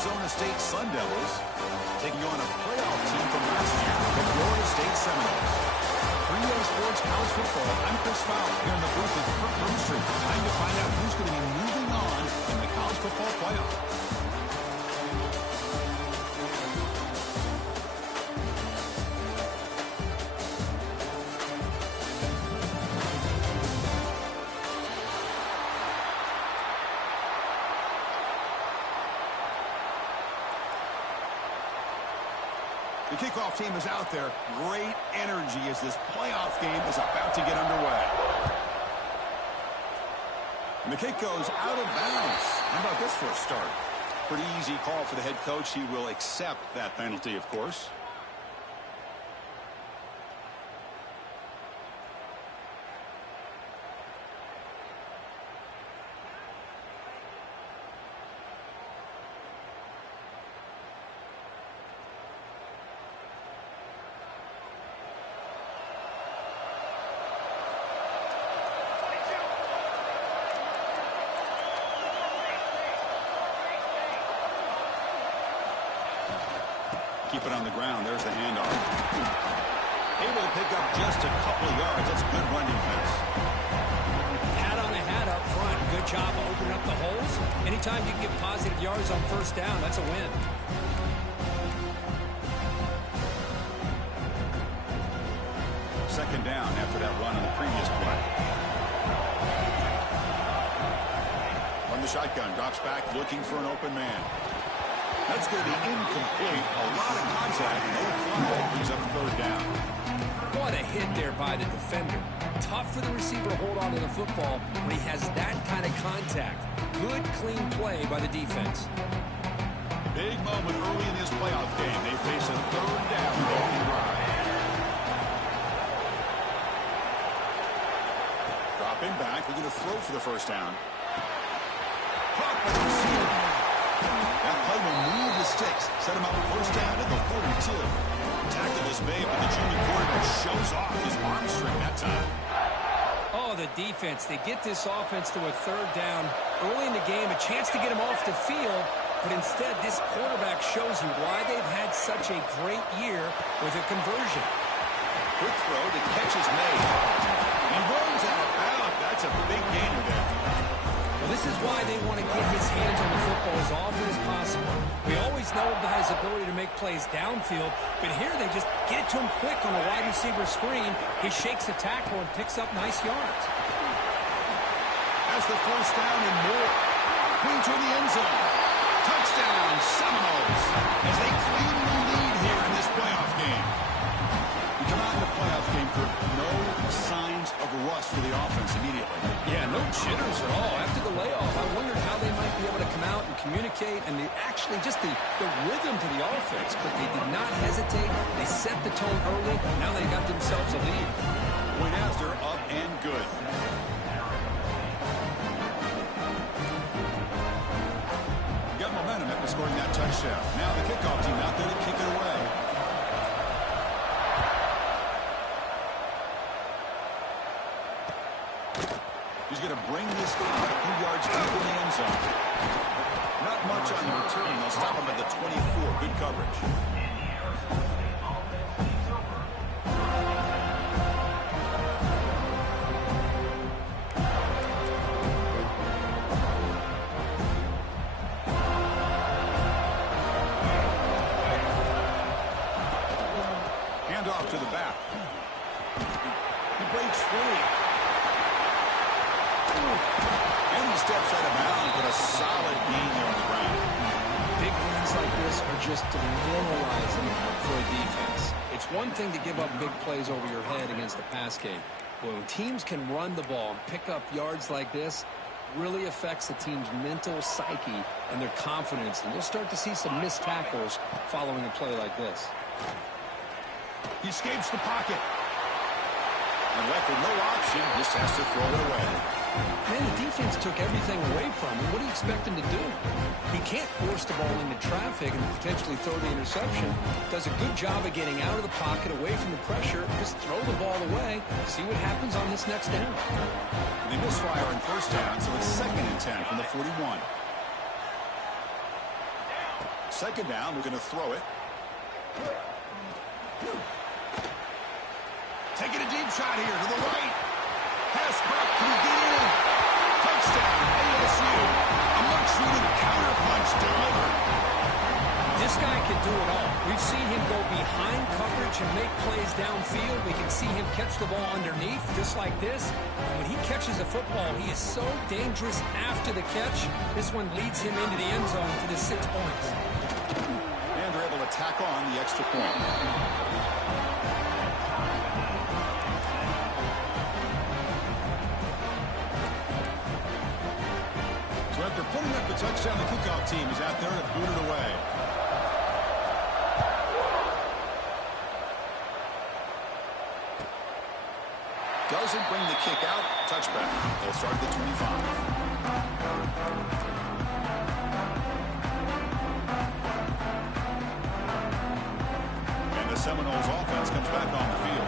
Arizona State Sun Devils taking on a playoff team from last year, the Florida State Seminoles. For EA Sports College Football, I'm Chris Fowler here in the booth with Kirk Broomstreet. Time to find out who's going to be moving on in the college football playoff. The kickoff team is out there. Great energy as this playoff game is about to get underway. And the kick goes out of bounds. How about this for a start? Pretty easy call for the head coach. He will accept that penalty, of course. Keep it on the ground. There's the handoff. Able to pick up just a couple of yards. That's good run defense. Hat on a hat up front. Good job opening up the holes. Anytime you get positive yards on first down, that's a win. Second down after that run on the previous play. From the shotgun, drops back looking for an open man. That's going to be incomplete. A lot of contact. No flag. Brings up third down. What a hit there by the defender. Tough for the receiver to hold on to the football when he has that kind of contact. Good, clean play by the defense. Big moment early in this playoff game. They face a third down long drive. Dropping back. We're going to throw for the first down. That play will move the sticks. Set him up first down at the 42. Tackle is made, but the junior quarterback shows off his arm strength that time. Oh, the defense. They get this offense to a third down early in the game, a chance to get him off the field, but instead this quarterback shows you why they've had such a great year with a conversion. Quick throw, the catch is made. He runs out of bounds. That's a big gainer there. Well, this is why they want to get his hands on the football as often as possible. We always know about his ability to make plays downfield, but here they just get it to him quick on a wide receiver screen. He shakes the tackle and picks up nice yards. That's the first down and more. Clean to the end zone. Touchdown, Seminoles, as they claim the lead here in this playoff game. We come out in the playoff game, Kirk. No signs of rust for the offense immediately. Yeah, no jitters at all. After the layoff, I wondered how they might be able to come out and communicate and actually just the rhythm to the offense. But they did not hesitate. They set the tone early. Now they got themselves a lead. Point after, up and good. Got momentum after scoring that touchdown. Now the kickoff team out there to kick it away. He's going to bring this game a few yards deep in the end zone. Not much on the return. They'll stop him at the 24. Good coverage. Hand off to the back. He breaks free. And he steps out of bounds, but a solid gain there on the ground. Big wins like this are just demoralizing for a defense. It's one thing to give up big plays over your head against the pass game. But when teams can run the ball and pick up yards like this, really affects the team's mental psyche and their confidence. And you'll start to see some missed tackles following a play like this. He escapes the pocket. And left with no option, just has to throw it away. Man, the defense took everything away from him. What do you expect him to do? He can't force the ball into traffic and potentially throw the interception. Does a good job of getting out of the pocket, away from the pressure. Just throw the ball away. See what happens on this next down. They misfire on first down, so it's 2nd and 10 from the 41. second down, we're going to throw it. Taking a deep shot here to the right. Pass caught. Can he get in? Touchdown, ASU. A much-needed counterpunch delivered. This guy can do it all. We've seen him go behind coverage and make plays downfield. We can see him catch the ball underneath, just like this. And when he catches a football, he is so dangerous after the catch. This one leads him into the end zone for the 6 points. And they're able to tack on the extra point. So after putting up the touchdown, the kickoff team is out there to boot it away. Doesn't bring the kick out. Touchback. They'll start at the 25. And the Seminoles offense comes back on the field.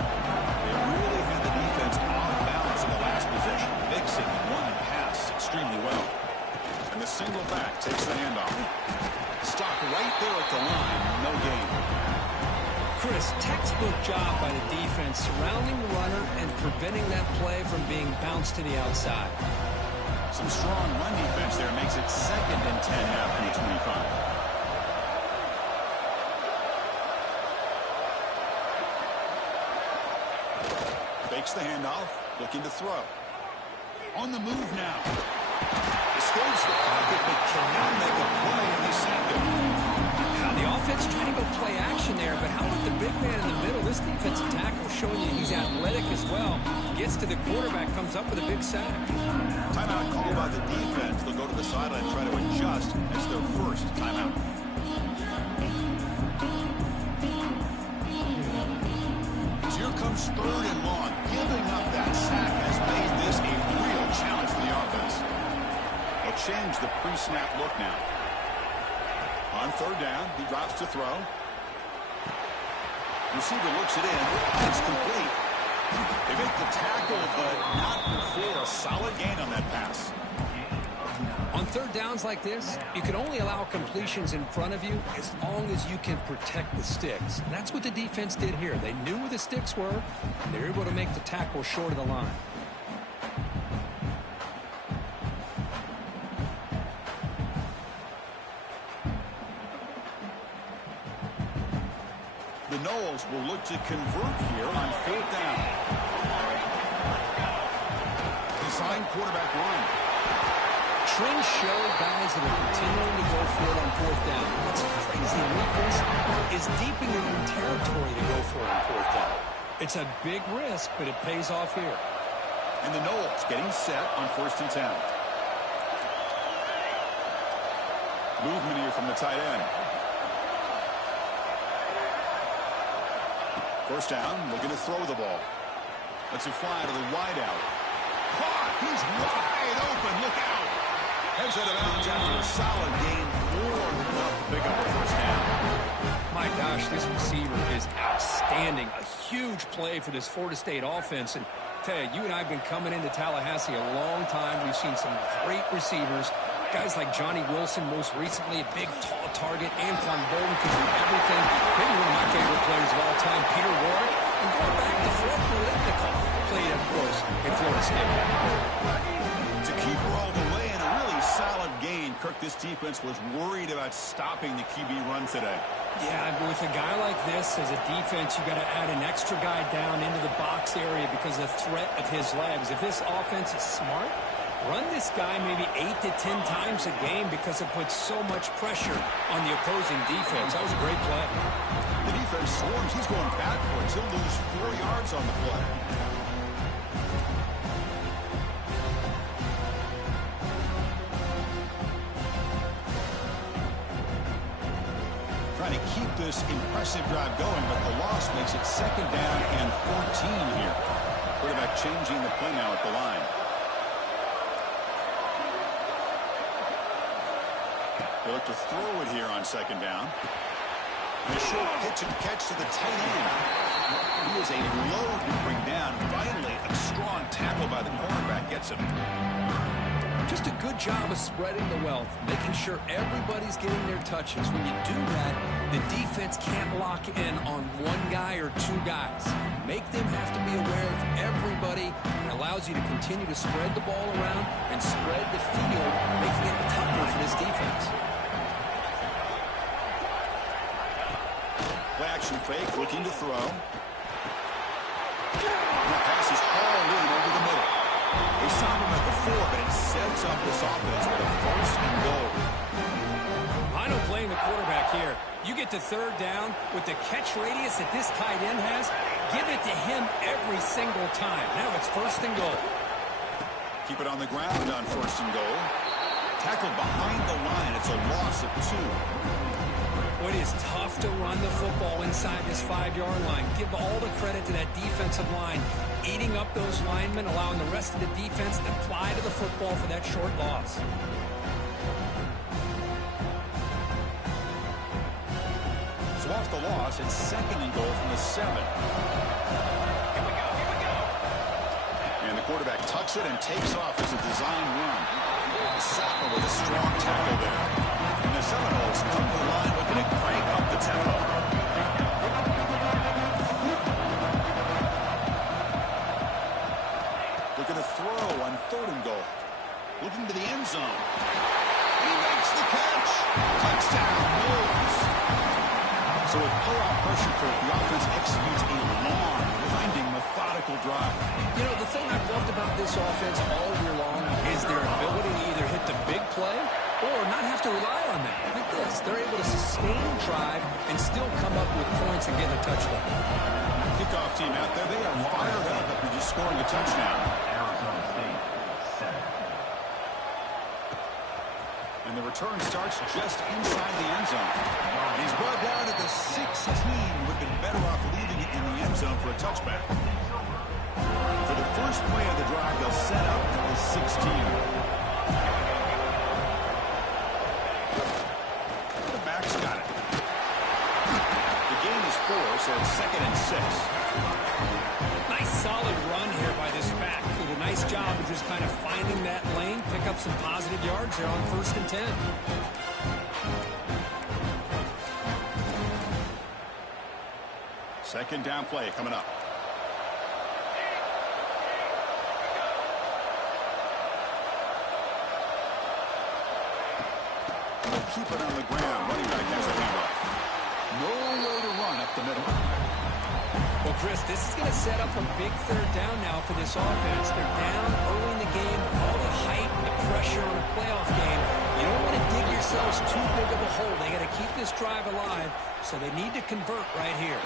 They really had the defense off balance in the last possession. Mixon won the pass extremely well. And the single back takes the handoff. Stock right there at the line. No gain. Chris, textbook job by the defense surrounding the runner and preventing that play from being bounced to the outside. Some strong run defense there makes it 2nd and 10 now from the 25. Fakes the handoff, looking to throw. On the move now. Escapes the pocket, but cannot make a play, and they sack him. The offense trying to go play action there, but how about the big man in the middle? This defensive tackle showing you he's athletic as well. Gets to the quarterback, comes up with a big sack. Timeout called by the defense. They'll go to the sideline and try to adjust. It's their first timeout. So here comes 3rd and long. Giving up that sack has made this a real challenge for the offense. They'll change the pre-snap look now. On 3rd down, he drops to throw. Receiver looks it in. It's complete. They make the tackle, but not before a solid gain on that pass. On 3rd downs like this, you can only allow completions in front of you as long as you can protect the sticks. And that's what the defense did here. They knew where the sticks were, and they were able to make the tackle short of the line. The Noles will look to convert here on 4th down. Design quarterback run. Trends show guys that are continuing to go for it on 4th down. What's crazy about this is deep in your own territory to go for it on 4th down. It's a big risk, but it pays off here. And the Noles getting set on 1st and 10. Movement here from the tight end. 1st down, looking to throw the ball. Let's it fly to the wideout. Caught! He's wide open. Look out! Heads out of bounds after a solid gain. More than enough to pick up a 1st down. My gosh, this receiver is outstanding. A huge play for this Florida State offense. And tell you, you and I have been coming into Tallahassee a long time. We've seen some great receivers. Guys like Johnny Wilson, most recently, a big, tall target. Anquan Bolden can do everything. Maybe one of my favorite players of all time, Peter Warrick. And going back to Fred Biletnikoff, played, of course, in Florida State. To keep her all the way in a really solid gain, Kirk, this defense was worried about stopping the QB run today. Yeah, but with a guy like this, as a defense, you got to add an extra guy down into the box area because of the threat of his legs. If this offense is smart, run this guy maybe 8 to 10 times a game because it puts so much pressure on the opposing defense. That was a great play. The defense swarms. He's going backwards. He'll lose 4 yards on the play. Trying to keep this impressive drive going, but the loss makes it 2nd down and 14 here. Quarterback changing the play now at the line. They look to throw it here on 2nd down. And a short pitch and catch to the tight end. He is a load to bring down. Finally, a strong tackle by the cornerback gets him. Just a good job of spreading the wealth, making sure everybody's getting their touches. When you do that, the defense can't lock in on one guy or two guys. Make them have to be aware of everybody. It allows you to continue to spread the ball around and spread the field, making it tougher for this defense. Play action fake, looking to throw. And the pass is hauled in over the middle. They saw him at the 4, but it sets up this offense with a first and goal. I don't blame the quarterback here. You get to third down with the catch radius that this tight end has, give it to him every single time. Now it's first and goal. Keep it on the ground on first and goal. Tackled behind the line. It's a loss of 2. It is tough to run the football inside this 5-yard line. Give all the credit to that defensive line, eating up those linemen, allowing the rest of the defense to fly to the football for that short loss. So off the loss, it's second and goal from the 7. Here we go. And the quarterback tucks it and takes off as a design run. Sapa with a strong tackle there. And the Seminoles come to the line looking to crank up the tempo. Looking to throw on third and goal. Looking to the end zone. He makes the catch. Touchdown, Wolves. So with pull-out pressure curve, the offense executes a long, winding, methodical drive. You know, the thing I've loved about this offense all year long is their ability to either hit the big play or not have to rely on that. Like this, they're able to sustain drive and still come up with points and get a touchdown. Kickoff team out there, they are fired up after just scoring a touchdown. And the return starts just inside the end zone. He's brought down at the 16. Would have been better off leaving it in the end zone for a touchback. For the first play of the drive, they'll set up at the 16. The back's got it. The gain is 4, so it's second and 6. Nice solid run here by this back. Did a nice job of just kind of finding that lane, pick up some positive yards there on first and 10. Second down play coming up. They'll keep it on the ground. Running back has the handoff. Nowhere to run up the middle. Well, Chris, this is going to set up a big third down now for this offense. They're down early in the game, all the hype and the pressure on a playoff game. You don't want to dig yourselves too big of a hole. They got to keep this drive alive, so they need to convert right here.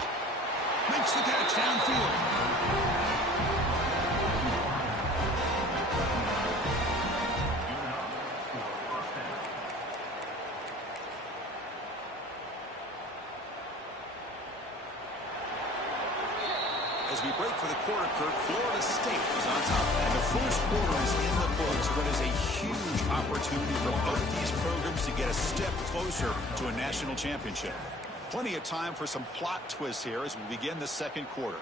Makes the catch downfield. As we break for the quarter, Kirk, Florida State is on top. And the first quarter is in the books, but is a huge opportunity for both these programs to get a step closer to a national championship. Plenty of time for some plot twists here as we begin the second quarter.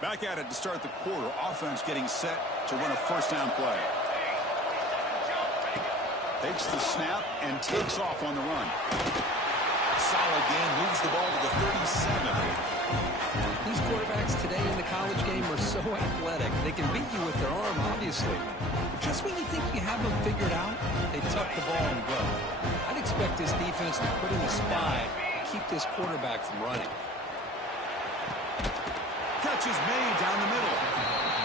Back at it to start the quarter. Offense getting set to run a first down play. Takes the snap and takes off on the run. Solid gain, moves the ball to the 37. These quarterbacks today in the college game are so athletic. They can beat you with their arm, obviously. Just when you think you have them figured out, they tuck the ball and go. I'd expect this defense to put in a spy to keep this quarterback from running. Catch is made down the middle.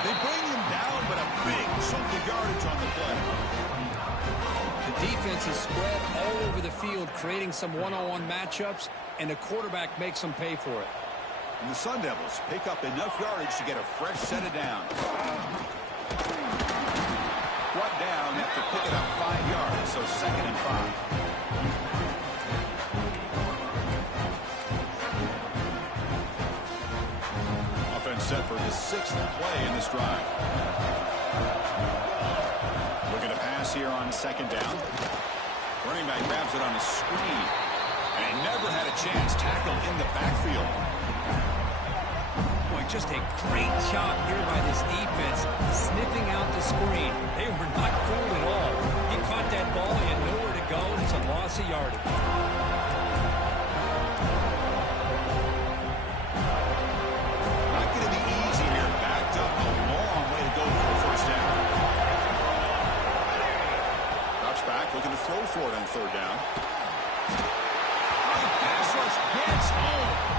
They bring him down, but a big chunk of yardage on the play. The defense is spread all over the field, creating some one-on-one matchups, and the quarterback makes them pay for it. And the Sun Devils pick up enough yardage to get a fresh set of downs. Brought down after picking up 5 yards, so second and 5. Offense set for the 6th play in this drive. Looking to pass here on second down. Running back grabs it on a screen. And he never had a chance. Tackled in the backfield. Boy, just a great job here by this defense, sniffing out the screen. They were not fooled at all. He caught that ball, he had nowhere to go, and it's a loss of yardage. Not going to be easy here. Backed up, a long way to go for a first down. Drops back, looking to throw for it on third down. The pass rush gets home.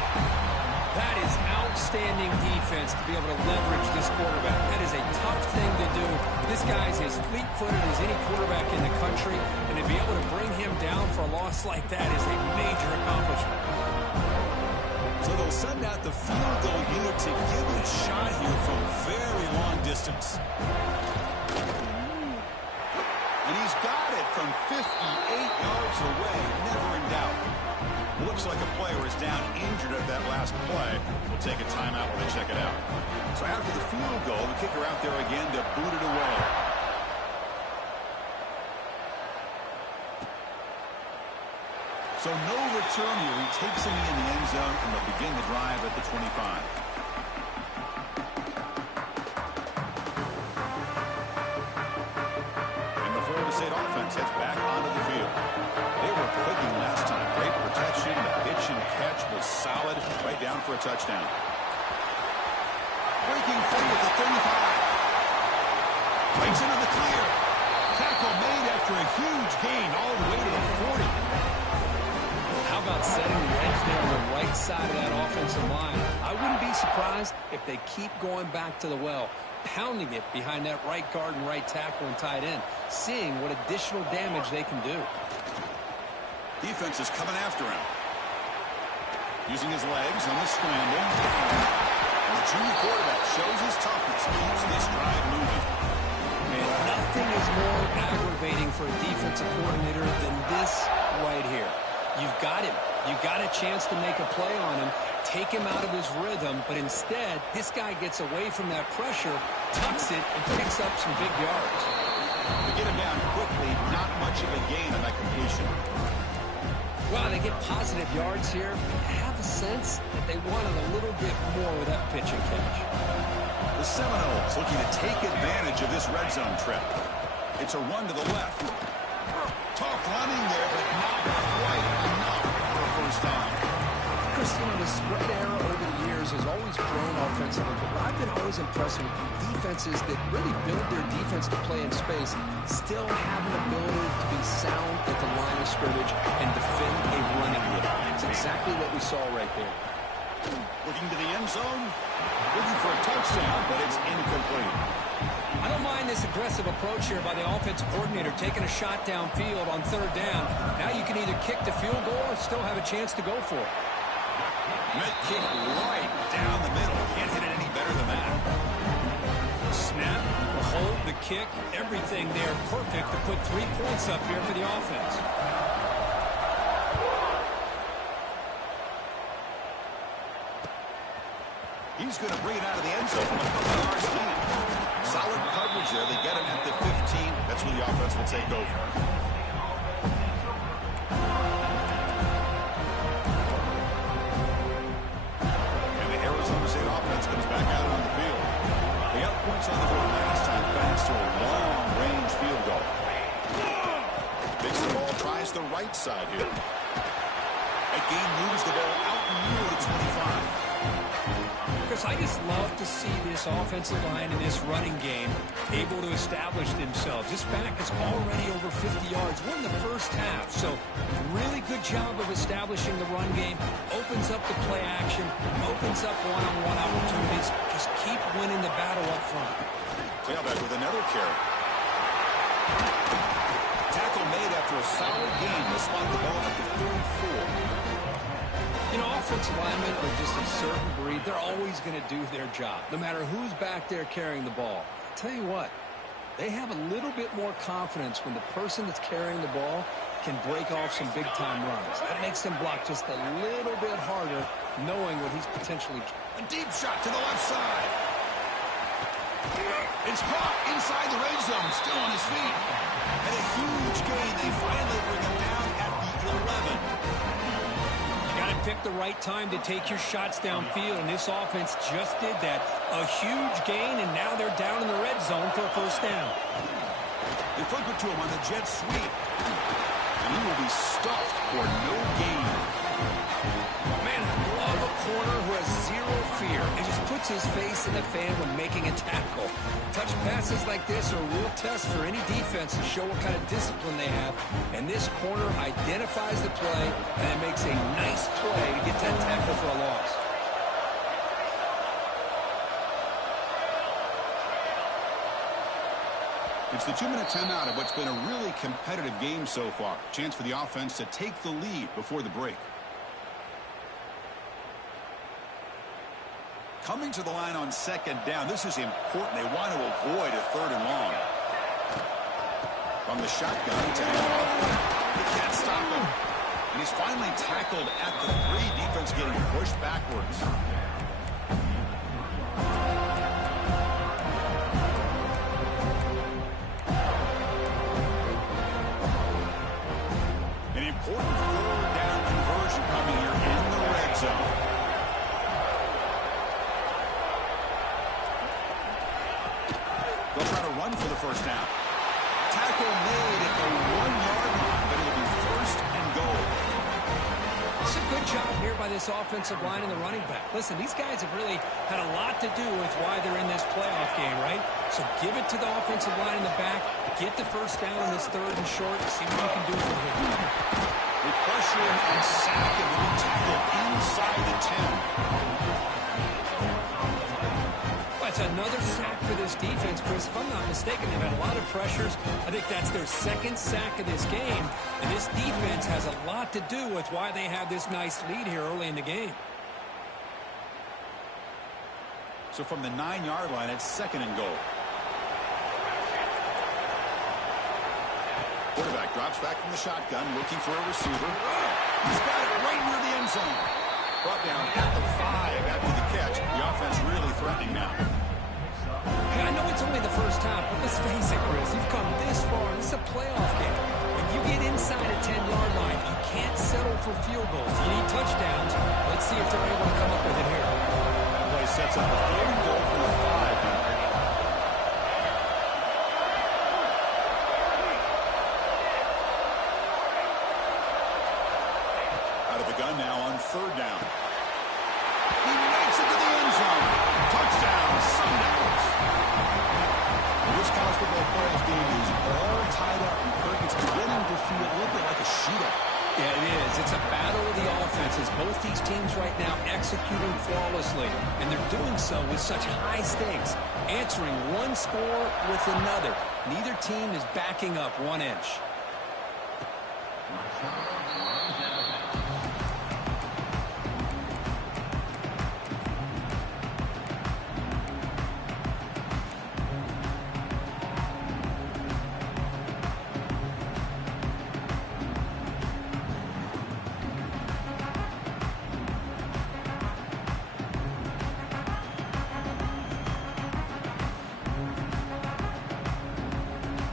That is outstanding defense to be able to leverage this quarterback. That is a tough thing to do. This guy's as fleet-footed as any quarterback in the country, and to be able to bring him down for a loss like that is a major accomplishment. So they'll send out the field goal unit to give it a shot here from very long distance. And he's got it from 58 yards away, never in doubt. Looks like a player is down injured at that last play. We'll take a timeout while they check it out. So after the field goal, the kicker out there again to boot it away. So no return here. He takes him in the end zone, and they'll begin the drive at the 25. State offense heads back onto the field. They were clicking last time. Great protection. The pitch and catch was solid. Right down for a touchdown. Breaking free at the 35. Breaks into the clear. Tackle made after a huge gain all the way to the 40. How about setting the edge there on the right side of that offensive line? I wouldn't be surprised if they keep going back to the well, pounding it behind that right guard and right tackle and tight end, seeing what additional damage they can do. Defense is coming after him. Using his legs on the scramble. And the junior quarterback shows his toughness, keeps this drive moving. Man, nothing is more aggravating for a defensive coordinator than this right here. You've got him. You've got a chance to make a play on him, take him out of his rhythm, but instead, this guy gets away from that pressure, tucks it, and picks up some big yards. To get him down quickly, not much of a gain on that completion. Well, they get positive yards here. I have a sense that they wanted a little bit more with that pitch and catch. The Seminoles looking to take advantage of this red zone trip. It's a run to the left. Tough running there, but not quite enough for a first down. Chris, you know, the spread era over the years has always grown offensively, but I've been always impressed with defenses that really build their defense to play in space, still have an ability to be sound at the line of scrimmage and defend a running game. It's exactly what we saw right there. Looking to the end zone, looking for a touchdown, but it's incomplete. I don't mind this aggressive approach here by the offensive coordinator, taking a shot downfield on third down. Now you can either kick the field goal or still have a chance to go for it. Met kick right down the middle. Can't hit it any better than that. Snap, the hold, the kick, everything there perfect to put 3 points up here for the offense. He's going to bring it out of the end zone from a couple yards deep. Solid coverage there. They get him at the 15. That's where the offense will take over. And the Arizona State offense comes back out on the field. They got points on the board last time thanks to a long-range field goal. Takes the ball, tries the right side here. That game moves the ball out near the 25. Chris, I just love to see this offensive line in this running game able to establish themselves. This back is already over 50 yards. We're in the first half, so really good job of establishing the run game. Opens up the play action, opens up one-on-one opportunities. Just keep winning the battle up front. Tailback with another carry. Tackle made after a solid game. They spot the ball at the 34. You know, offensive linemen are just a certain breed. They're always going to do their job, no matter who's back there carrying the ball. I'll tell you what, they have a little bit more confidence when the person that's carrying the ball can break off some big-time runs. That makes them block just a little bit harder, knowing what he's potentially... A deep shot to the left side. It's caught inside the red zone, still on his feet. And a huge gain. They finally bring him down at the 11. picked the right time to take your shots downfield, and this offense just did that. A huge gain, and now they're down in the red zone for a first down. They flip it to him on the jet sweep. And he will be stuffed for no gain. Man, I love a corner who has zero fear and just puts his face in the fan when making a tackle. Touch passes like this are a real test for any defense to show what kind of discipline they have. And this corner identifies the play, and it makes a nice play to get that tackle for a loss. It's the 2-minute timeout of what's been a really competitive game so far. Chance for the offense to take the lead before the break. Coming to the line on second down. This is important. They want to avoid a 3rd and long. From the shotgun to hand off. They can't stop him. And he's finally tackled at the 3. Defense getting pushed backwards. Important 4th down conversion coming here in the red zone. They'll try to run for the first down. Tackle made at the 1-yard line, but it'll be 1st and goal. It's a good job here by this offensive line and the running back. Listen, these guys have really had a lot to do with why they're in this playoff game, right? So give it to the offensive line in the back. Get the first down on this 3rd and short. See what you can do from here. They pressure him and sack him and tackle inside the 10. That's another sack for this defense, Chris. If I'm not mistaken, they've had a lot of pressures. I think that's their 2nd sack of this game. And this defense has a lot to do with why they have this nice lead here early in the game. So from the 9-yard line, it's 2nd and goal. Quarterback drops back from the shotgun, looking for a receiver. He's got it right near the end zone. Brought down at the 5 after the catch. The offense really threatening now. Hey, I know it's only the first half, but let's face it, Chris. You've come this far. This is a playoff game. When you get inside a 10-yard line, you can't settle for field goals. You need touchdowns. Let's see if they're able to come up with it here. Play sets up a 3rd and goal for the 5 now. Gun now on 3rd down. He makes it to the end zone. Touchdown, Sundowns. This college football playoff game is all tied up, and Kirk, it's beginning to feel a little bit like a shootout. Yeah, it is. It's a battle of the offenses. Both these teams right now executing flawlessly, and they're doing so with such high stakes, answering one score with another. Neither team is backing up 1 inch.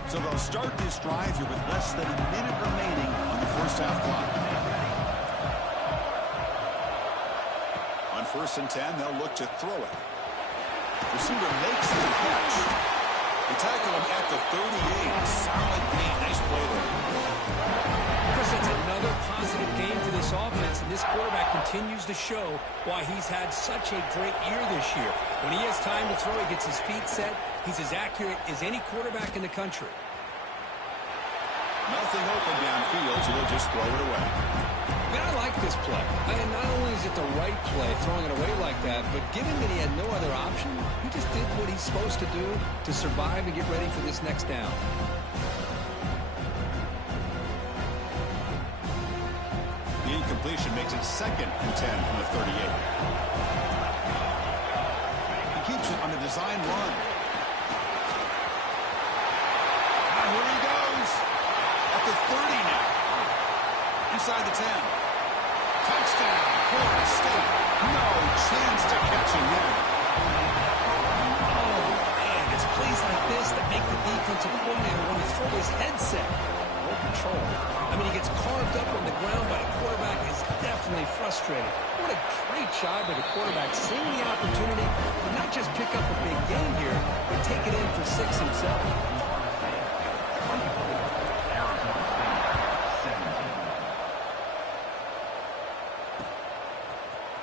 So they'll start this drive here with less than a minute remaining on the first half clock. On 1st and 10, they'll look to throw it. Receiver makes the catch. They tackle him at the 38. Solid gain. Nice play there. Chris, it's another positive game for this offense, and this quarterback continues to show why he's had such a great year this year. When he has time to throw, he gets his feet set. He's as accurate as any quarterback in the country. Nothing open downfield, so he'll just throw it away. Man, I like this play. And not only is it the right play, throwing it away like that, but given that he had no other option, he just did what he's supposed to do to survive and get ready for this next down. The incompletion makes it 2nd and 10 from the 38. He keeps it on a design run. And here he goes. At the 30 now. Inside the 10. Touchdown, Florida State. No chance to catch him there. Oh, man, it's plays like this that make the defensive coordinator want to throw his headset. total control. I mean, he gets carved up on the ground, but the quarterback is definitely frustrated. What a great job by the quarterback, seeing the opportunity to not just pick up a big game here, but take it in for 6 himself.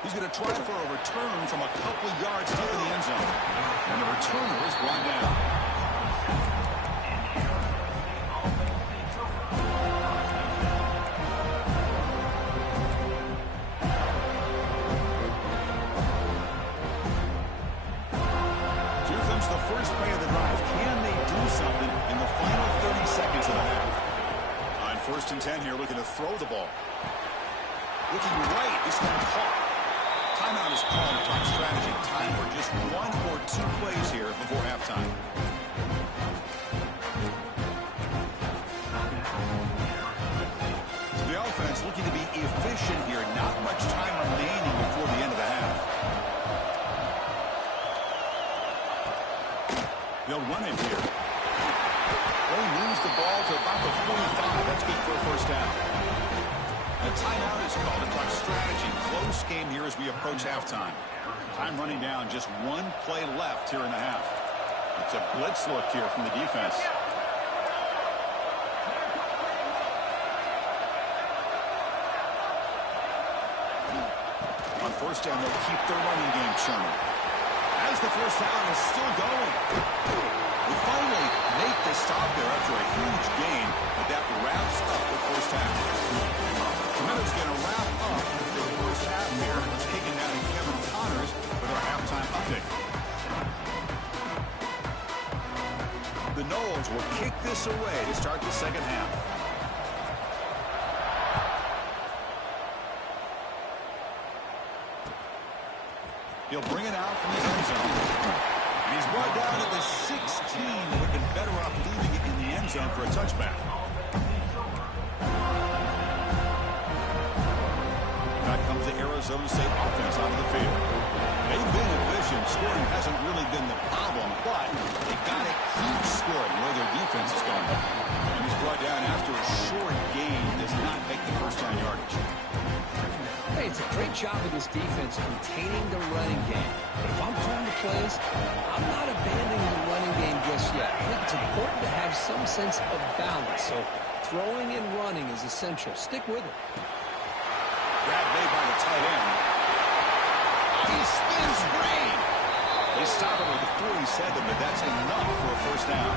He's going to try for a return from a couple of yards near the end zone. And the returner is brought down. Here comes the first play of the drive. Can they do something in the final 30 seconds of the half? On 1st and 10 here, looking to throw the ball. Looking right, this one caught. Timeout is called to talk strategy. Time for just 1 or 2 plays here before halftime. So the offense looking to be efficient here. Not much time remaining before the end of the half. They'll run it here. They moves the ball to about the 45. That's good for a first down. A timeout is called to talk strategy. Close game here as we approach halftime. Time running down. Just 1 play left here in the half. It's a blitz look here from the defense. On 1st down, they'll keep their running game churning. As the first down is still going. We finally make the stop there after a huge gain, but that wraps up the first half. Minutes going to wrap up the first half here. Let's kick it down to Kevin Connors with our halftime update. The Noles will kick this away to start the second half. He'll bring it out from the end zone. And he's brought down to the 16. Would have been better off leaving it in the end zone for a touchback. Comes the Arizona State offense onto the field. They've been efficient. Scoring hasn't really been the problem, but they got to keep scoring where their defense is going. And he's brought down after a short gain. Does not make the first down yardage. Hey, it's a great job of this defense containing the running game. But if I'm calling the plays, I'm not abandoning the running game just yet. I think it's important to have some sense of balance. So throwing and running is essential. Stick with it. Grab made by the tight end. He spins free. They stop him with the 47, but that's enough for a first down.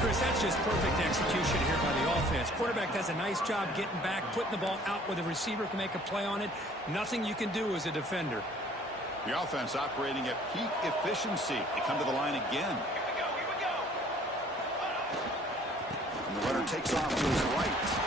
Chris, that's just perfect execution here by the offense. Quarterback does a nice job getting back, putting the ball out where the receiver can make a play on it. Nothing you can do as a defender. The offense operating at peak efficiency. They come to the line again. Here we go. And the runner takes off to his right.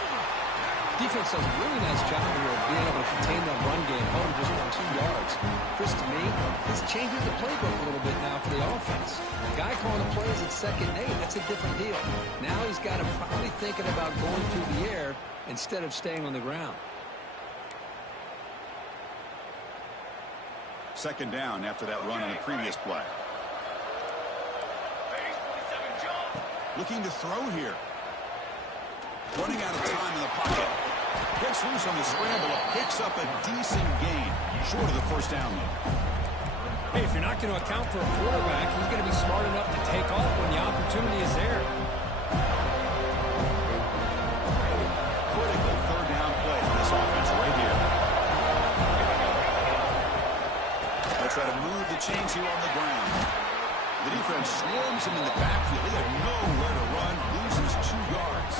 Defense does a really nice job here of being able to contain that run game home just on 2 yards. Chris, to me, this changes the playbook a little bit now for the offense. The guy calling the plays at 2nd and 8, that's a different deal. Now he's got him probably thinking about going through the air instead of staying on the ground. 2nd down after that run on the previous play. Looking to throw here. Running out of time in the pocket. Gets loose on the scramble. Picks up a decent gain. Short of the first down, though. Hey, if you're not going to account for a quarterback, he's going to be smart enough to take off when the opportunity is there. Critical 3rd down play for this offense right here. They'll try to move the chains here on the ground. The defense swarms him in the backfield. They have nowhere to run. Loses 2 yards.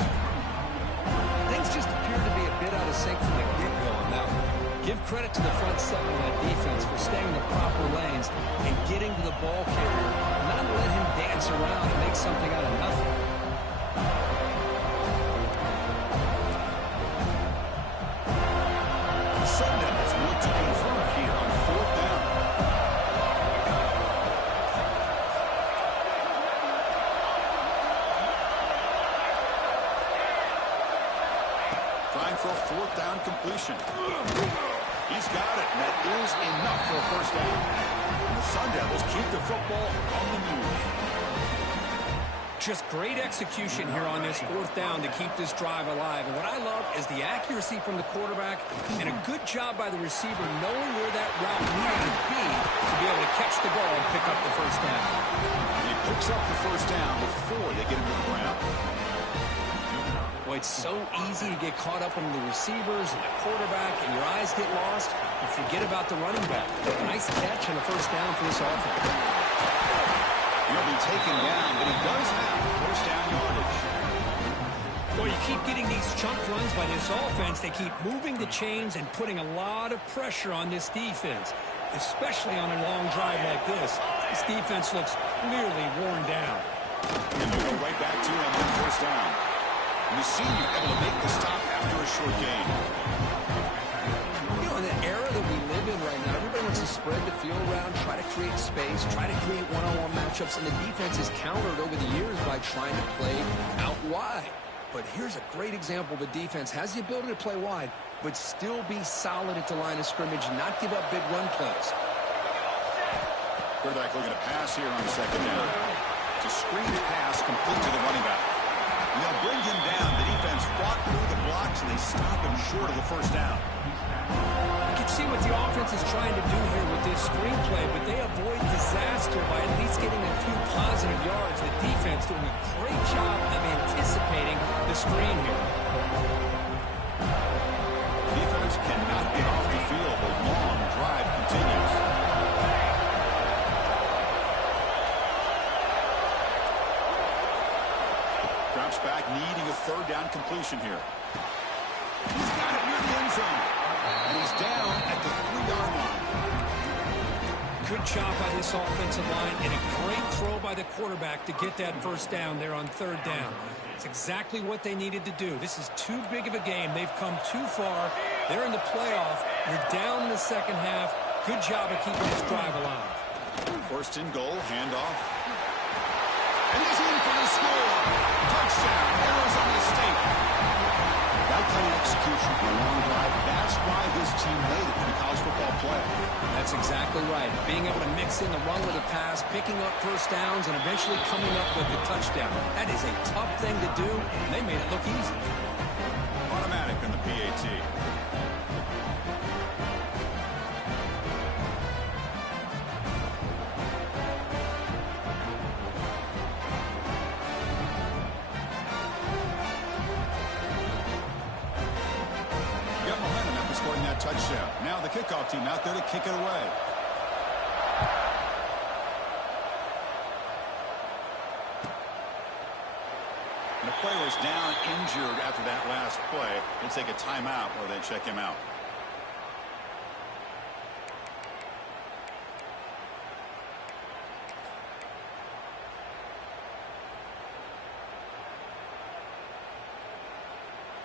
Things just appear to be a bit out of sync from the get-go on that one. Give credit to the front seven of that defense for staying in the proper lanes and getting to the ball carrier, not let him dance around and make something out of nothing. The Sundowns look to convert here on 4th down. Trying for a 4th down completion. He's got it, and that is enough for a first down. And the Sun Devils keep the football on the move. Just great execution here on this fourth down to keep this drive alive. And what I love is the accuracy from the quarterback and a good job by the receiver knowing where that route needed to be able to catch the ball and pick up the first down. And he picks up the first down before they get him to the ground. Well, it's so easy to get caught up in the receivers and the quarterback, and your eyes get lost. You forget about the running back. Nice catch and a first down for this offense. He'll be taken down, but he does have first down yardage. Well, you keep getting these chunk runs by this offense. They keep moving the chains and putting a lot of pressure on this defense, especially on a long drive like this. This defense looks clearly worn down. And they'll go right back to him on first down. And the senior able to make the stop after a short gain. In the era that we live in right now, everybody wants to spread the field around, try to create space, try to create one-on-one matchups, and the defense is countered over the years by trying to play out wide. But here's a great example. The defense has the ability to play wide, but still be solid at the line of scrimmage and not give up big run plays. Quarterback looking to pass here on the second down. It's a screen pass complete to the running back. And they'll bring him down. The defense fought through the blocks, and they stop him short of the first down. You can see what the offense is trying to do here with this screenplay, but they avoid disaster by at least getting a few positive yards. The defense doing a great job of anticipating the screen here. Defense cannot get off the field. The long drive continues. Drops back, needing a third down completion here. He's got it near the end zone. And he's down at the 3-yard line. Good job by this offensive line and a great throw by the quarterback to get that first down there on third down. It's exactly what they needed to do. This is too big of a game. They've come too far. They're in the playoff. You're down in the second half. Good job of keeping this drive alive. First and goal, handoff. And he's in for the score. Touchdown, Arizona State. That kind of execution for a long drive, that's why this team made it in the college football playoff. That's exactly right. Being able to mix in the run with a pass, picking up first downs, and eventually coming up with the touchdown. That is a tough thing to do, and they made it look easy. Automatic in the PAT. Scoring that touchdown. Now the kickoff team out there to kick it away. And the player is down injured after that last play. We'll take a timeout or they check him out.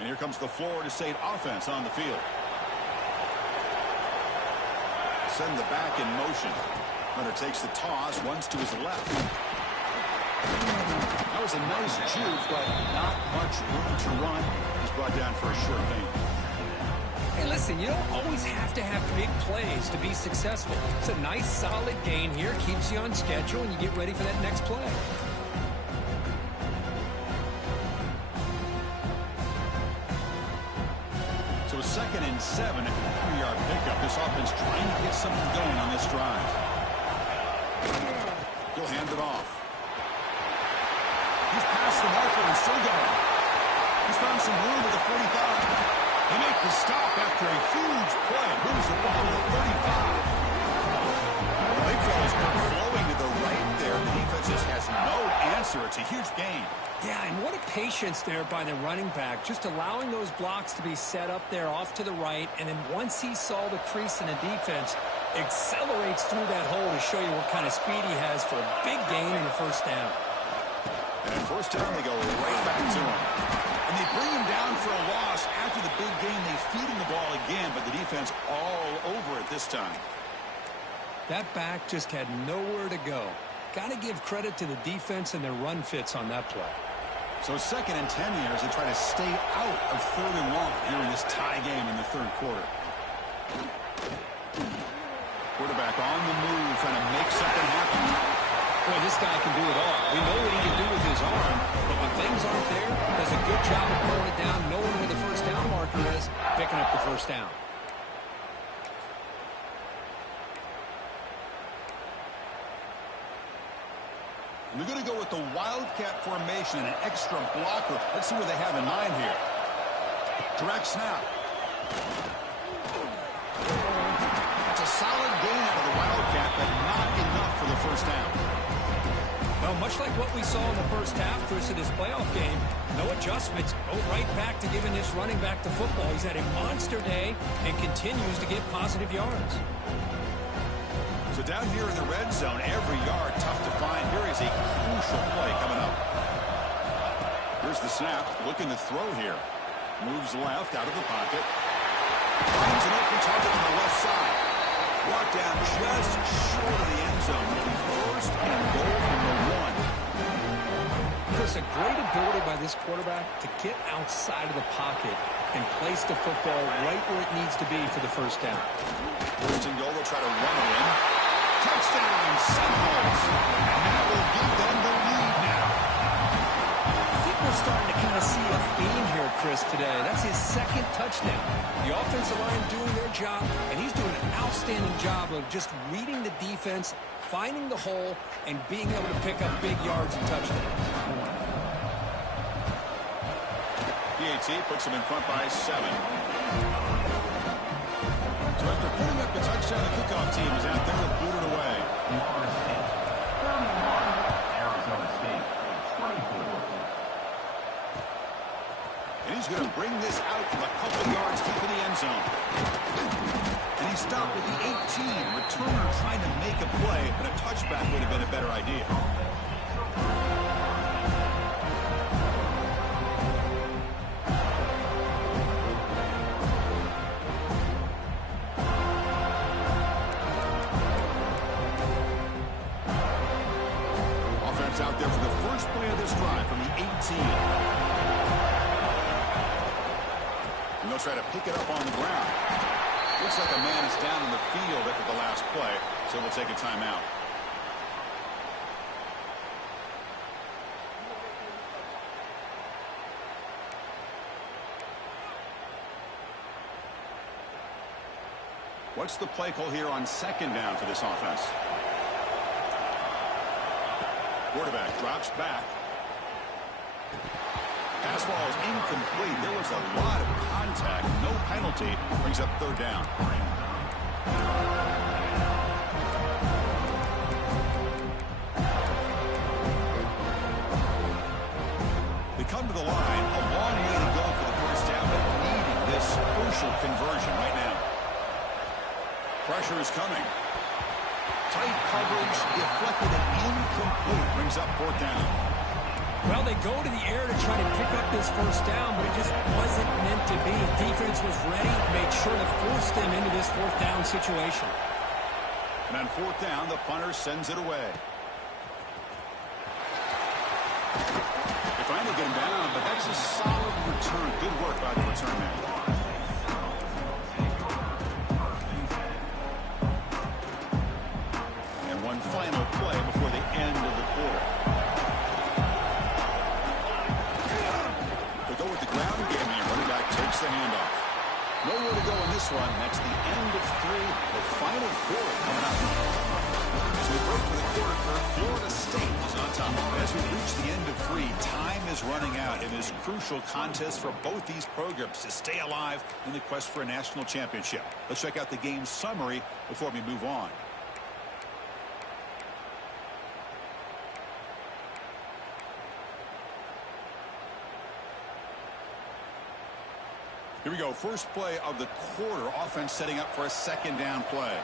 And here comes the Florida State offense on the field. Send the back in motion. Hunter takes the toss, runs to his left. That was a nice juke, but not much room to run. He's brought down for a short gain. Hey, listen, you don't always have to have big plays to be successful. It's a nice, solid gain here. Keeps you on schedule, and you get ready for that next play. So 2nd and 7 at the 3-yard pickup. This offense trying to get something going on this drive. He'll hand it off. He's past the marker and still going. He's found some room at the 45. They make the stop after a huge play. Moves the ball to the 35. The big fella's come flowing to the right there. The defense just has no answer. It's a huge gain. Yeah, and what a patience there by the running back, just allowing those blocks to be set up there off to the right, and then once he saw the crease in the defense, accelerates through that hole to show you what kind of speed he has for a big gain and a first down. And at first down, they go right back to him. And they bring him down for a loss. After the big gain, they feed him the ball again, but the defense all over it this time. That back just had nowhere to go. Got to give credit to the defense and their run fits on that play. So 2nd and 10 here as they try to stay out of 3rd and long here in this tie game in the 3rd quarter. Quarterback on the move, trying to make something happen. Well, this guy can do it all. We know what he can do with his arm, but when things aren't there, does a good job of pulling it down, knowing where the first down marker is, picking up the first down. They're going to go with the Wildcat formation and an extra blocker. Let's see what they have in mind here. Direct snap. That's a solid gain out of the Wildcat, but not enough for the first down. Well, much like what we saw in the first half, Chris, of this playoff game, no adjustments. Go right back to giving this running back to football. He's had a monster day and continues to get positive yards. So down here in the red zone, every yard tough to find. Here is a crucial play coming up. Here's the snap, looking to throw here. Moves left out of the pocket. Finds an open target on the left side. Brought down just short of the end zone. First and goal from the 1. Chris, a great ability by this quarterback to get outside of the pocket and place the football right where it needs to be for the first down. First and goal, they'll try to run it in. Touchdown, Seminoles. And that will give them the lead now. I think we're starting to kind of see a theme here, Chris, today. That's his second touchdown. The offensive line doing their job, and he's doing an outstanding job of just reading the defense, finding the hole, and being able to pick up big yards and touchdowns. PAT puts him in front by 7. So after putting up the touchdown, the kickoff team is out there to boot it away. Arizona State, 24. And he's going to bring this out from a couple of yards deep in the end zone. And he stopped with the 18. Returner trying to make a play, but a touchback would have been a better idea. Out there for the first play of this drive from the 18. And they'll try to pick it up on the ground. Looks like a man is down in the field after the last play, so we'll take a timeout. What's the play call here on second down for this offense? Quarterback drops back. Pass ball is incomplete. There was a lot of contact. No penalty. Brings up third down. They come to the line. A long way to go for the first down, but needing this crucial conversion right now. Pressure is coming. Tight coverage, deflected and incomplete. Brings up fourth down. Well, they go to the air to try to pick up this first down, but it just wasn't meant to be. Defense was ready, made sure to force them into this fourth down situation. And on fourth down, the punter sends it away. They finally get him down, but that's a solid return. Good work by the return man. One final play before the end of the quarter. They go with the ground game here. Running back takes the handoff. Nowhere to go in this one. That's the end of 3. The final quarter coming up. As we break for the quarter, Florida State is on top. As we reach the end of 3, time is running out in this crucial contest for both these programs to stay alive in the quest for a national championship. Let's check out the game summary before we move on. Here we go. First play of the quarter. Offense setting up for a second down play.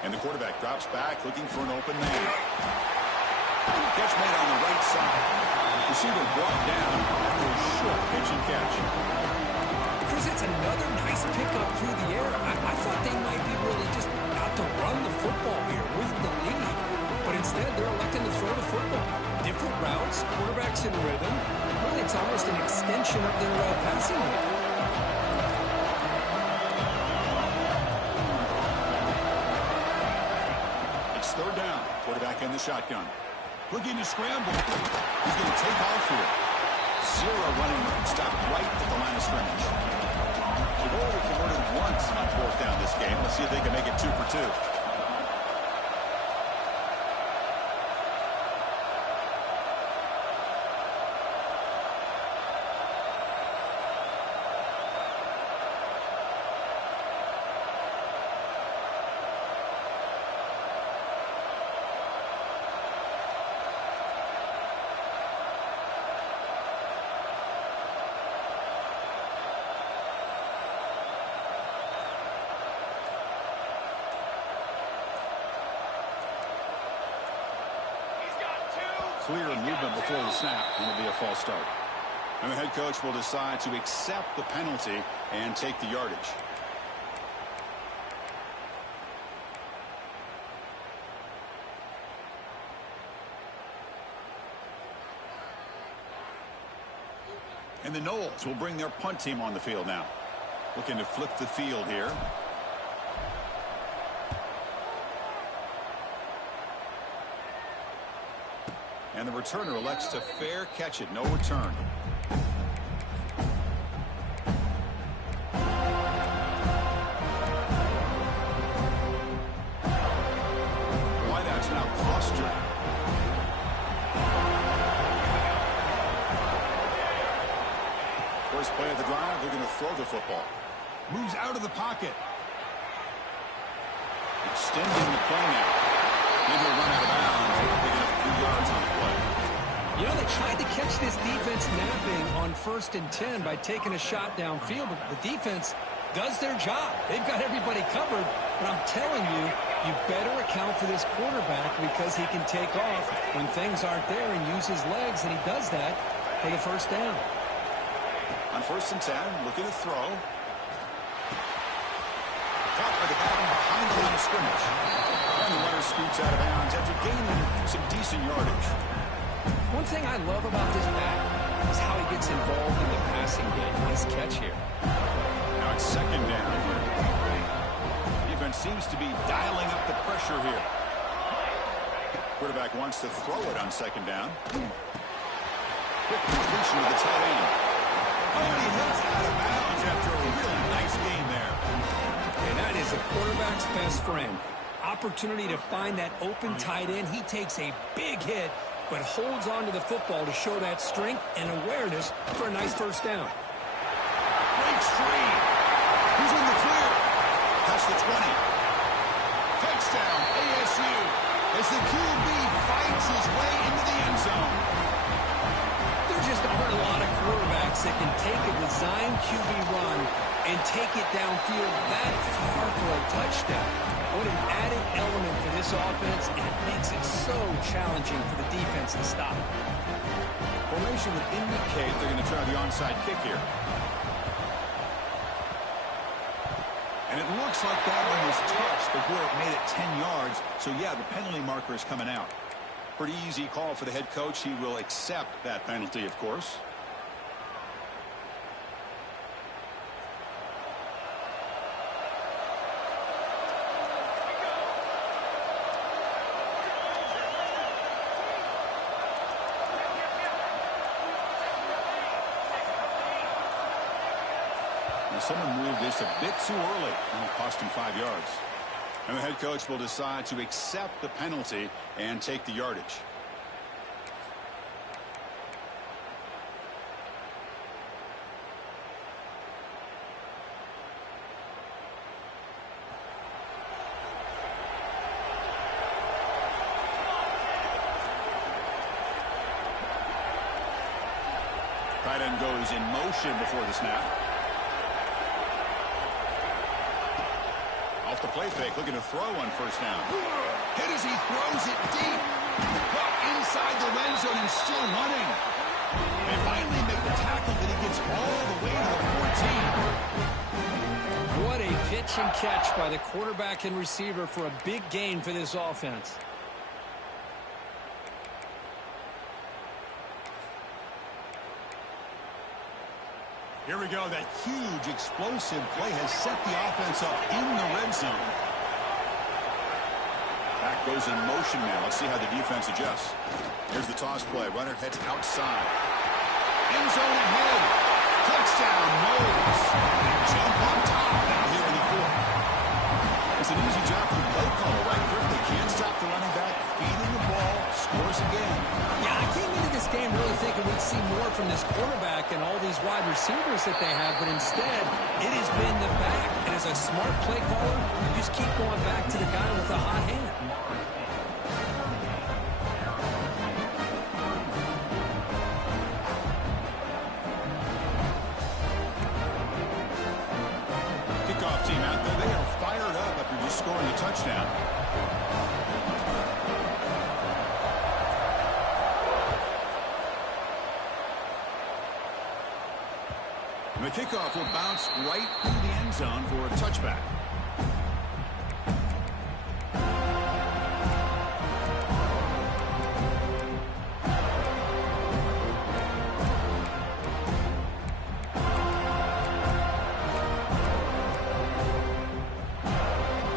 And the quarterback drops back looking for an open man. Catch made on the right side. Receiver brought down after a short pitch and catch. Chris, it's another nice pickup through the air. I thought they might be really just out to run the football here with the lead. But instead, they're electing to throw the football. Different routes, quarterbacks in rhythm. Really, it's almost an extension of their passing rhythm. It's third down. Quarterback in the shotgun. Looking to scramble. He's going to take off here. Zero running room. Stop right at the line of scrimmage. They've already converted once on fourth down this game. Let's see if they can make it 2 for 2. Clear movement before the snap, and it'll be a false start. And the head coach will decide to accept the penalty and take the yardage. And the Knowles will bring their punt team on the field now. Looking to flip the field here. And the returner elects to fair catch it. No return. Wideout's now clustered. First play of the drive, they're going to throw the football. Moves out of the pocket. Extending the play now. Maybe he'll run out of bounds. Picking up a few yards on the play. You know, they tried to catch this defense napping on 1st and 10 by taking a shot downfield, but the defense does their job. They've got everybody covered, but I'm telling you, you better account for this quarterback because he can take off when things aren't there and use his legs, and he does that for the first down. On 1st and 10, looking to throw. Caught by the back behind the line of scrimmage. And the runner scoots out of bounds after gaining some decent yardage. One thing I love about this back is how he gets involved in the passing game. Nice catch here. Now it's 2nd down. Defense seems to be dialing up the pressure here. Quarterback wants to throw it on 2nd down. Quick completion to the tight end. Oh, and he hits out of bounds after a really nice game there. And that is a quarterback's best friend. Opportunity to find that open tight end. He takes a big hit, but holds on to the football to show that strength and awareness for a nice first down. Breaks free. Who's in the clear? That's the 20. Touchdown, ASU, as the QB fights his way into the end zone. There just aren't a lot of quarterbacks that can take a design QB run and take it downfield that far for a touchdown. What an added element for this offense, and it makes it so challenging for the defense to stop. Formation would indicate they're going to try the onside kick here. And it looks like that one was touched before it made it 10 yards. So, yeah, the penalty marker is coming out. Pretty easy call for the head coach. He will accept that penalty, of course. Someone moved this a bit too early, and it cost him 5 yards. And the head coach will decide to accept the penalty and take the yardage. Tight end goes in motion before the snap. Off the play fake, looking to throw on 1st down. Hit as he throws it deep. Caught inside the red zone and still running. They finally make the tackle, but he gets all the way to the 14. What a pitch and catch by the quarterback and receiver for a big gain for this offense. Here we go. That huge explosive play has set the offense up in the red zone. Back goes in motion now. Let's see how the defense adjusts. Here's the toss play. Runner heads outside. End zone ahead. Touchdown, Knowles. Jump on top now here in the fourth. It's an easy job for the play caller right here. They can't stop the running back. Feeding the ball. Scores again. Yeah, I came into this game really thinking we'd see more from this quarterback and all these wide receivers that they have, but instead, it has been the back. And as a smart play caller, you just keep going back to the guy with the hot hand. Kickoff team out there. They are fired up after just scoring a touchdown. And the kickoff will bounce right through the end zone for a touchback.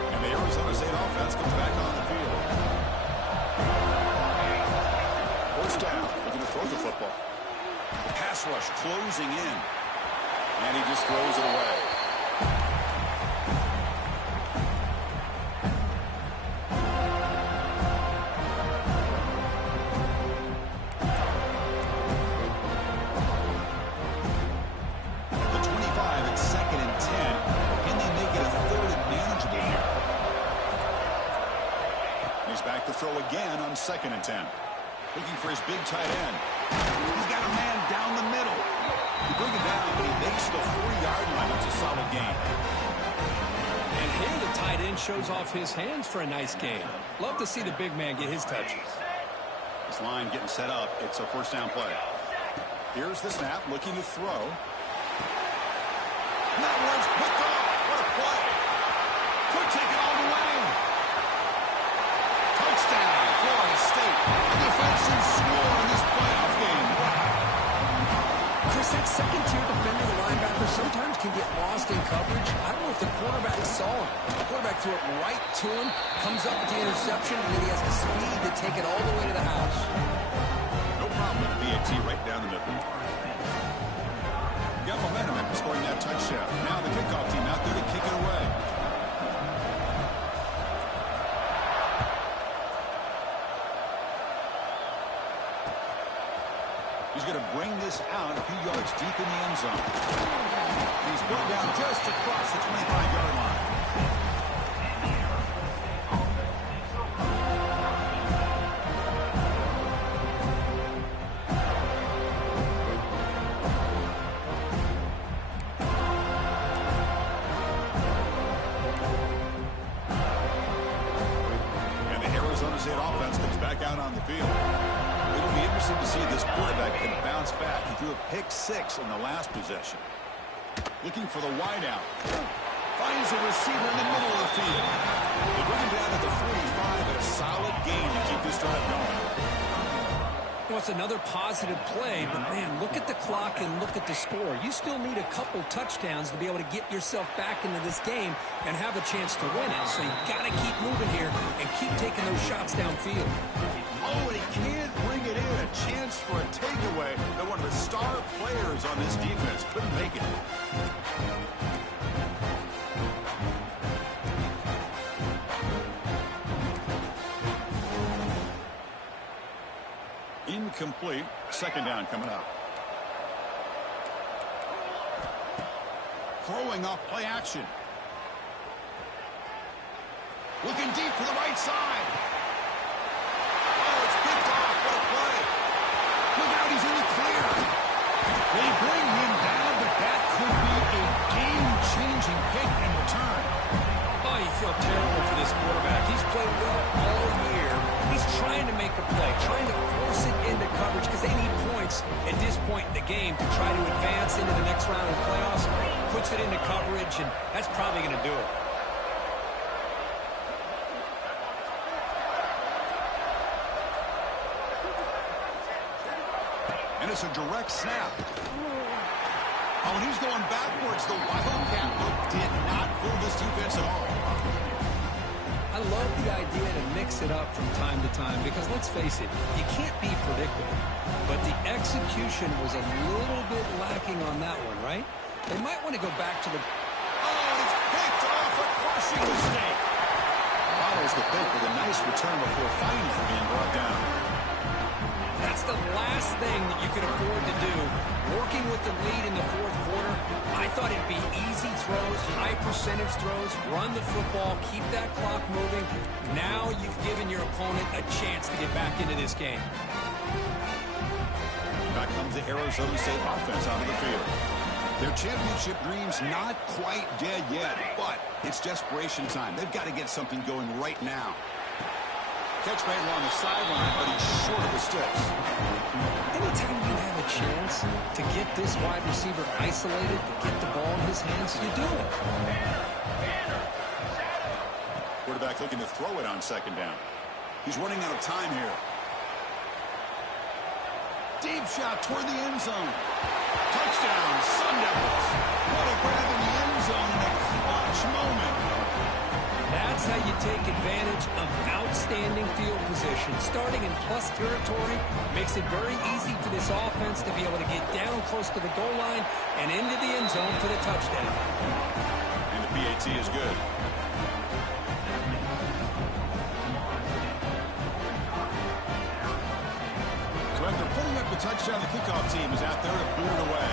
And the Arizona State offense comes back on the field. First down. Looking to throw the football. The pass rush closing in. And he just throws it away. The 25 at 2nd and 10. Can they make it a 3rd and manageable here? He's back to throw again on 2nd and 10. Looking for his big tight end. He's got a man down the middle. You bring it down, but he makes the 40-yard line. That's a solid game. And here the tight end shows off his hands for a nice game. Love to see the big man get his touches. This line getting set up. It's a first down play. Here's the snap, looking to throw. And that one's picked off. What a play. Could take it all the way. Touchdown, Florida State. A defensive score in this playoff game. Chris, that second-tier defender, the linebacker, sometimes can get lost in coverage. I don't know if the quarterback saw him. The quarterback threw it right to him, comes up with the interception, and then he has the speed to take it all the way to the house. No problem with BAT right down the middle. Got momentum after scoring that touchdown. Now the kickoff team out there to kick it away. He's going to bring this out a few yards deep in the end zone. He's brought down just across the 25-yard line. And the Arizona State offense comes back out on the field. It'll be interesting to see if this quarterback can bounce back. He threw a pick-6 in the last possession. Looking for the wideout. Finds a receiver in the middle of the field. They bring him down at the 45 at a solid gain to keep this drive going. Well, it's another positive play, but, man, look at the clock and look at the score. You still need a couple touchdowns to be able to get yourself back into this game and have a chance to win it. So you've got to keep moving here and keep taking those shots downfield. Oh, and he can't bring it in. A chance for a takeaway that one of the star players on this defense couldn't make it. Incomplete. Second down coming up. Throwing off play action. Looking deep to the right side. Oh, it's picked off. What a play. Look out, he's in the clear. They bring him down, but that could be a game-changing pick in return. Oh, you feel terrible for this quarterback. He's played well all year. He's trying to make a play, trying to force it into coverage because they need points at this point in the game to try to advance into the next round of the playoffs. Puts it into coverage, and that's probably going to do it. And it's a direct snap. Oh, and he's going backwards. The Wildcat look did not fool this defense at all. I love the idea to mix it up from time to time because, let's face it, you can't be predictable. But the execution was a little bit lacking on that one, right? They might want to go back to the... Oh, it's picked off, a crushing mistake. Follows the pick with a nice return before finally being brought down. That's the last thing that you could afford to do. Working with the lead in the fourth quarter, I thought it'd be easy throws, high percentage throws, run the football, keep that clock moving. Now you've given your opponent a chance to get back into this game. Back comes the Arizona State offense onto the field. Their championship dream's not quite dead yet, but it's desperation time. They've got to get something going right now. Catch made along the sideline, but he's short of the sticks. Anytime you have a chance to get this wide receiver isolated, to get the ball in his hands, you do it. Quarterback looking to throw it on second down. He's running out of time here. Deep shot toward the end zone. Touchdown, Sun Devils. What a grab in the end zone in a clutch moment. That's how you take advantage of outstanding field position. Starting in plus territory makes it very easy for this offense to be able to get down close to the goal line and into the end zone for the touchdown. And the PAT is good. So after putting up the touchdown, the kickoff team is out there to boot it away.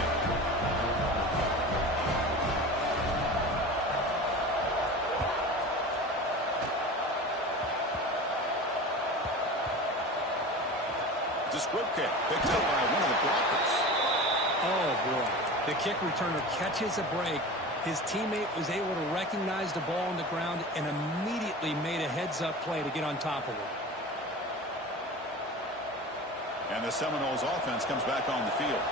It's a squib kick picked up by one of the blockers. Oh, boy. The kick returner catches a break. His teammate was able to recognize the ball on the ground and immediately made a heads-up play to get on top of it. And the Seminoles offense comes back on the field.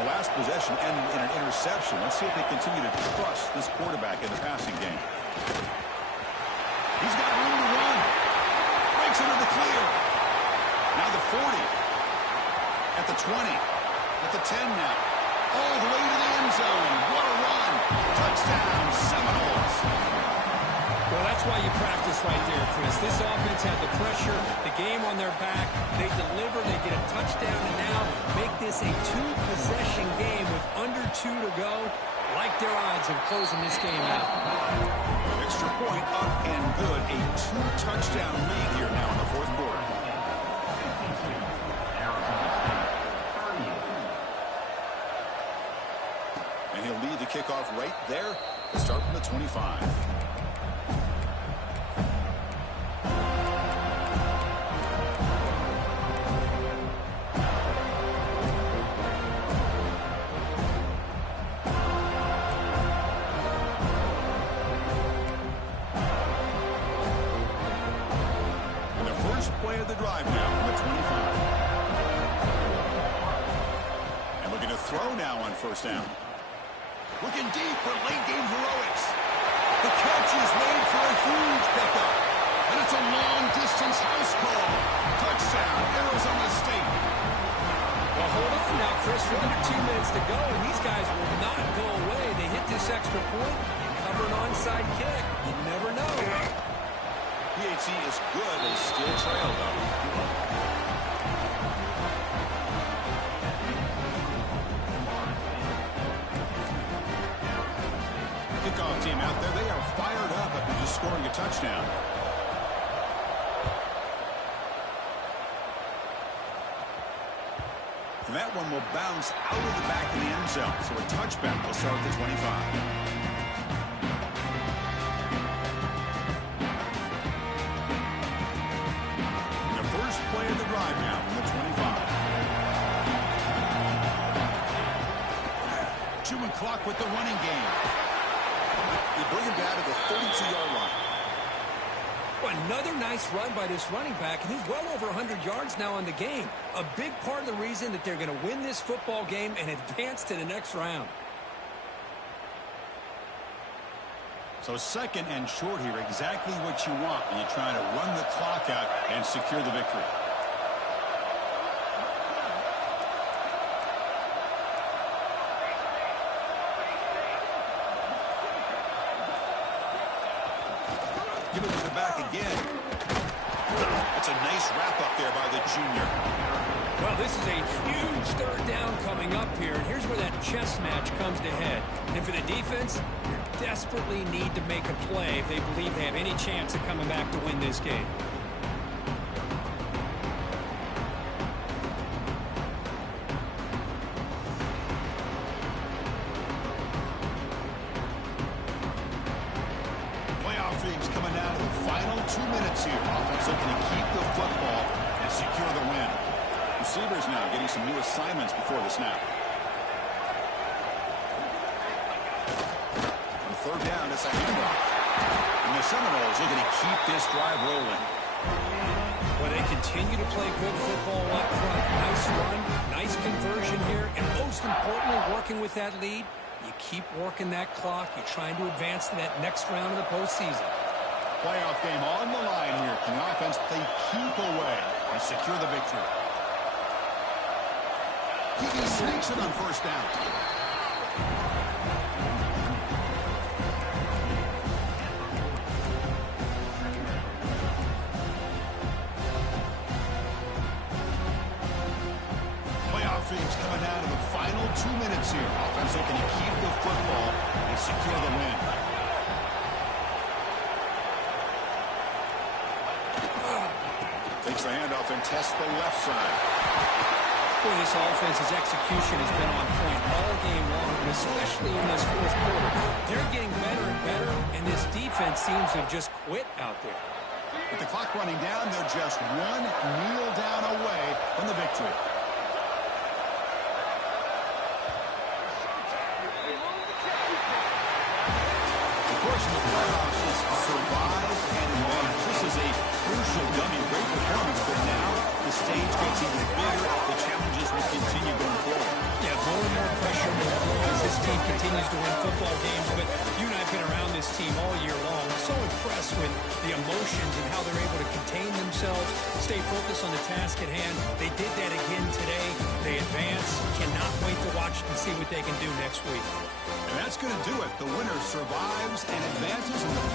The last possession ended in an interception. Let's see if they continue to trust this quarterback in the passing game. He's got room to run. Breaks into the clear. Now the 40. At the 20. At the 10 now. All the way to the end zone. What a run. Touchdown, Seminoles. Well, that's why you practice right there, Chris. This offense had the pressure, the game on their back. They deliver, they get a touchdown, and now make this a two-possession game with under 2 to go. Like their odds of closing this game out. Extra point up and good. A 2-touchdown lead here now in the fourth quarter. And he'll lead the kickoff right there. Start from the 25. Play of the drive now from the 25. And looking to throw now on first down. Looking deep for late game heroics. The catch is made for a huge pickup. And it's a long distance house call. Touchdown, Arizona State. Well, hold on now, Chris. We're under 2 minutes to go, and these guys will not go away. They hit this extra point and cover an onside kick. You never know. PAT is good, but still trailed though. Kickoff team out there, they are fired up after just scoring a touchdown. And that one will bounce out of the back of the end zone, so a touchback will start at the 25. Play of the drive now from the 25. Chewing clock with the running game. They bring him down to the 32-yard line. Well, another nice run by this running back, and he's well over 100 yards now on the game. A big part of the reason that they're going to win this football game and advance to the next round. So second and short here, exactly what you want when you're trying to run the clock out and secure the victory. Give it to the back again. up there by the junior. Well, this is a huge third down coming up here, and here's where that chess match comes to head. And for the defense, they desperately need to make a play if they believe they have any chance of coming back to win this game. Playoff dreams coming down to the final 2 minutes here. Offense looking to keep the football and secure the win. Receivers now getting some new assignments before the snap. On third down, it's a handoff. And the Seminoles are going to keep this drive rolling. Well, they continue to play good football up front. Nice run, nice conversion here, and most importantly, working with that lead, you keep working that clock. You're trying to advance to that next round of the postseason. Playoff game on the line here. Can the offense play keep away and secure the victory? He sneaks it on first down. Playoff dreams coming down to the final 2 minutes here. Offense looking to keep the football and secure the win. Takes the handoff and tests the left side. Boy, this offense's execution has been on point all game long, and especially in this fourth quarter. They're getting better and better, and this defense seems to have just quit out there. With the clock running down, they're just one kneel down away from the victory. Of course, in the playoffs, it's survive and advance. This is a crucial dummy. Great performance, but now the stage gets even bigger. The challenges will continue going forward. Yeah, more and more pressure will grow as this team continues to win football games. But you and I have been around this team all year long. So impressed with the emotions and how they're able to contain themselves, stay focused on the task at hand. They did that again today. They advance. Cannot wait to watch and see what they can do next week. And that's going to do it. The winner survives and advances in the